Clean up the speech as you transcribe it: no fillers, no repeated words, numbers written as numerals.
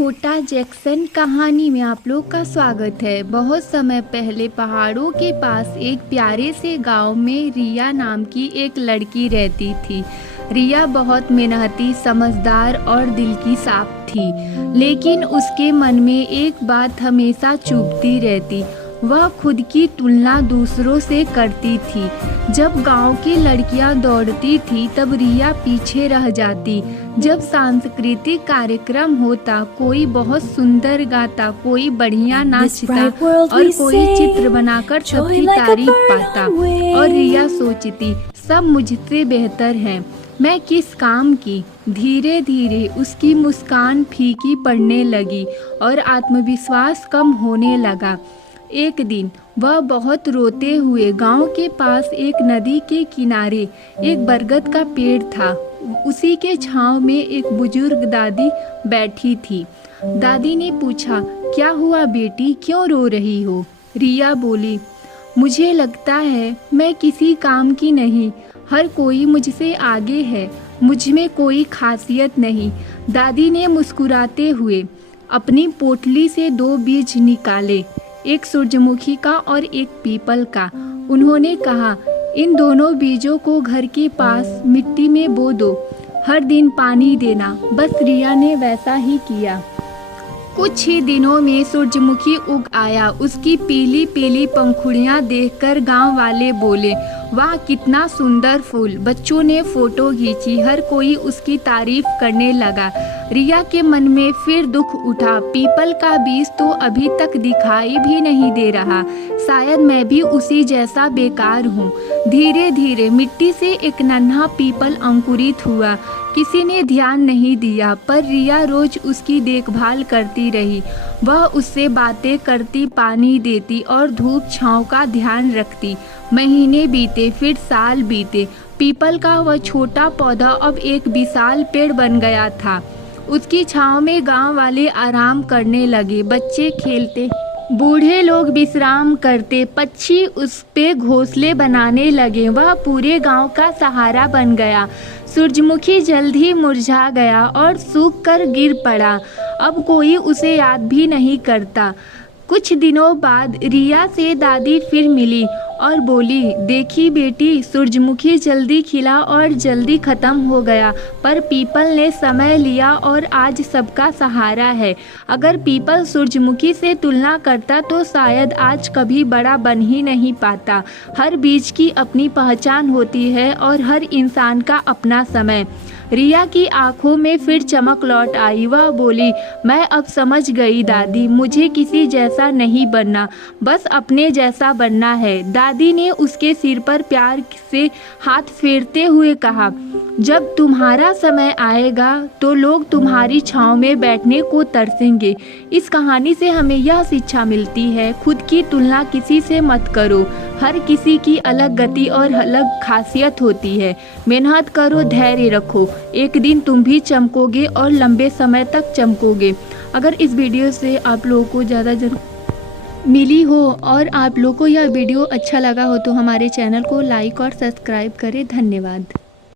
छोटा जैक्सन कहानी में आप लोग का स्वागत है। बहुत समय पहले पहाड़ों के पास एक प्यारे से गांव में रिया नाम की एक लड़की रहती थी। रिया बहुत मेहनती, समझदार और दिल की साफ थी, लेकिन उसके मन में एक बात हमेशा चुभती रहती। वह खुद की तुलना दूसरों से करती थी। जब गांव की लड़कियां दौड़ती थी तब रिया पीछे रह जाती। जब सांस्कृतिक कार्यक्रम होता, कोई बहुत सुंदर गाता, कोई बढ़िया नाचता और कोई चित्र बनाकर सबकी तारीफ पाता, और रिया सोचती सब मुझसे बेहतर हैं, मैं किस काम की। धीरे धीरे उसकी मुस्कान फीकी पड़ने लगी और आत्मविश्वास कम होने लगा। एक दिन वह बहुत रोते हुए गांव के पास एक नदी के किनारे एक बरगद का पेड़ था। उसी के छांव में एक बुजुर्ग दादी बैठी थी। दादी ने पूछा, क्या हुआ बेटी, क्यों रो रही हो? रिया बोली, मुझे लगता है मैं किसी काम की नहीं, हर कोई मुझसे आगे है, मुझ में कोई खासियत नहीं। दादी ने मुस्कुराते हुए अपनी पोटली से 2 बीज निकाले, एक सूरजमुखी का और एक पीपल का। उन्होंने कहा, इन दोनों बीजों को घर के पास मिट्टी में बो दो, हर दिन पानी देना। बस रिया ने वैसा ही किया। कुछ ही दिनों में सूरजमुखी उग आया। उसकी पीली पीली पंखुड़ियां देखकर गांव वाले बोले, वाह कितना सुंदर फूल। बच्चों ने फोटो खींची, हर कोई उसकी तारीफ करने लगा। रिया के मन में फिर दुख उठा, पीपल का बीज तो अभी तक दिखाई भी नहीं दे रहा, शायद मैं भी उसी जैसा बेकार हूँ। धीरे धीरे मिट्टी से एक नन्हा पीपल अंकुरित हुआ। किसी ने ध्यान नहीं दिया, पर रिया रोज उसकी देखभाल करती रही। वह उससे बातें करती, पानी देती और धूप छांव का ध्यान रखती। महीने बीते, फिर साल बीते। पीपल का वह छोटा पौधा अब एक विशाल पेड़ बन गया था। उसकी छांव में गांव वाले आराम करने लगे, बच्चे खेलते, बूढ़े लोग विश्राम करते, पक्षी उस पे घोंसले बनाने लगे। वह पूरे गांव का सहारा बन गया। सूरजमुखी जल्द ही मुरझा गया और सूख कर गिर पड़ा। अब कोई उसे याद भी नहीं करता। कुछ दिनों बाद रिया से दादी फिर मिली और बोली, देखी बेटी, सूरजमुखी जल्दी खिला और जल्दी खत्म हो गया, पर पीपल ने समय लिया और आज सबका सहारा है। अगर पीपल सूरजमुखी से तुलना करता तो शायद आज कभी बड़ा बन ही नहीं पाता। हर बीज की अपनी पहचान होती है और हर इंसान का अपना समय। रिया की आंखों में फिर चमक लौट आई। वह बोली, मैं अब समझ गई दादी, मुझे किसी जैसा नहीं बनना, बस अपने जैसा बनना है। दादी ने उसके सिर पर प्यार से हाथ फेरते हुए कहा, जब तुम्हारा समय आएगा तो लोग तुम्हारी छांव में बैठने को तरसेंगे। इस कहानी से हमें यह शिक्षा मिलती है, खुद की तुलना किसी से मत करो। हर किसी की अलग गति और अलग खासियत होती है। मेहनत करो, धैर्य रखो, एक दिन तुम भी चमकोगे और लंबे समय तक चमकोगे। अगर इस वीडियो से आप लोगों को ज़्यादा मिली हो और आप लोगों को यह वीडियो अच्छा लगा हो तो हमारे चैनल को लाइक और सब्सक्राइब करें। धन्यवाद।